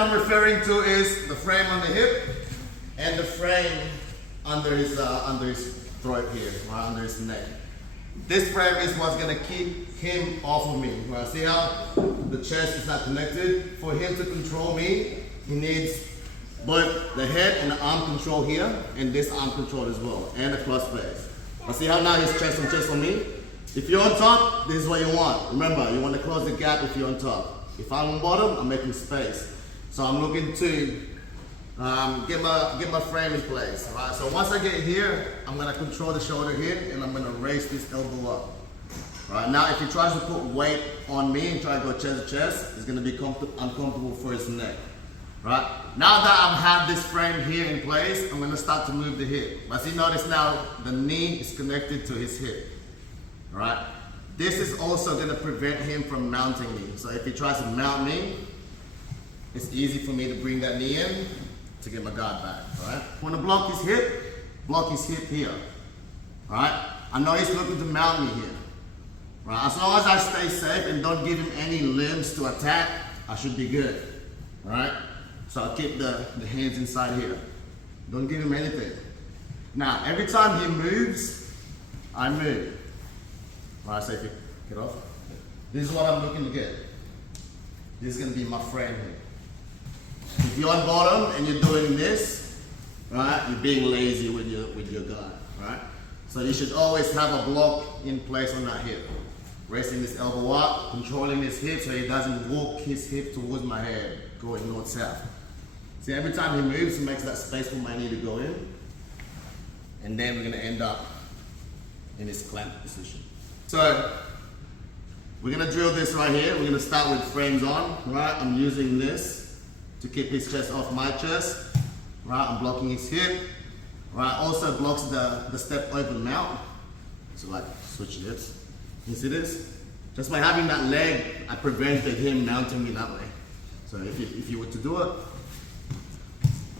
I'm referring to is the frame on the hip and the frame under his throat here, right under his neck. This frame is what's gonna keep him off of me. Right? See how the chest is not connected? For him to control me, he needs both the head and the arm control here, and this arm control as well, and the cross base. But see how now he's chest on me? If you're on top, this is what you want. Remember, you want to close the gap if you're on top. If I'm on bottom, I'm making space. So I'm looking to get my frame in place. Right? So once I get here, I'm gonna control the shoulder here, and I'm gonna raise this elbow up. Right? Now, if he tries to put weight on me and try to go chest to chest, it's gonna be uncomfortable for his neck. Right? Now that I have this frame here in place, I'm gonna start to move the hip. But see, notice now the knee is connected to his hip. Right? This is also gonna prevent him from mounting me. So if he tries to mount me, it's easy for me to bring that knee in to get my guard back. Right? When I block his hip here. Right? I know he's looking to mount me here. Right? As long as I stay safe and don't give him any limbs to attack, I should be good. Right? So I'll keep the hands inside here. Don't give him anything. Now, every time he moves, I move. Alright, so if you get off, this is what I'm looking to get. This is gonna be my frame here. If you're on bottom and you're doing this, right, you're being lazy with your guard, right? So you should always have a block in place on that hip. Raising this elbow up, controlling his hip so he doesn't walk his hip towards my head, going north-south. See, every time he moves, he makes that space for my knee to go in. And then we're gonna end up in this clamp position. So, we're gonna drill this right here. We're gonna start with frames on, right? I'm using this to keep his chest off my chest, right? I'm blocking his hip, right? Also blocks the step open mount. So like, switch hips. You see this? Just by having that leg, I prevented him mounting me that way. So if you were to do it,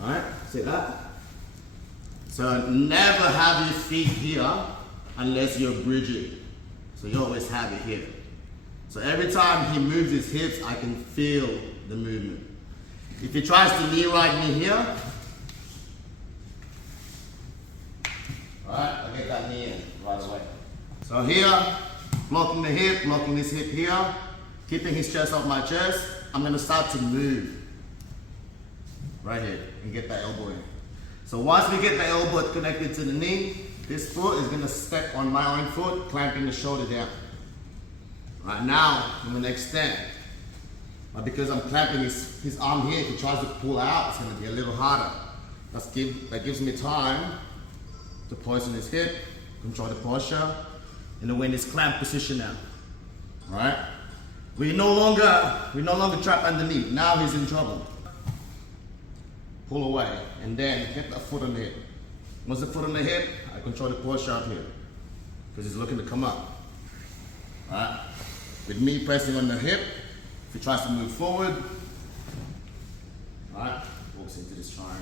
all right, see that? So never have your feet here unless you're bridging. So you always have it here. So every time he moves his hips, I can feel the movement. If he tries to knee ride me here, all right, I get that knee in right away. So here, blocking the hip, blocking this hip here, keeping his chest off my chest, I'm gonna start to move right here and get that elbow in. So once we get the elbow connected to the knee, this foot is gonna step on my own foot, clamping the shoulder down. Right now, I'm gonna extend. But because I'm clamping his arm here, if he tries to pull out, it's gonna be a little harder. That gives me time to position his hip, control the posture, and then we're in this clamp position now. Right? We no longer trap underneath. Now he's in trouble. Pull away, and then get the foot on the hip. Once the foot on the hip, I control the posture up here, because he's looking to come up. Right? With me pressing on the hip, if he tries to move forward, right, walks into this triangle.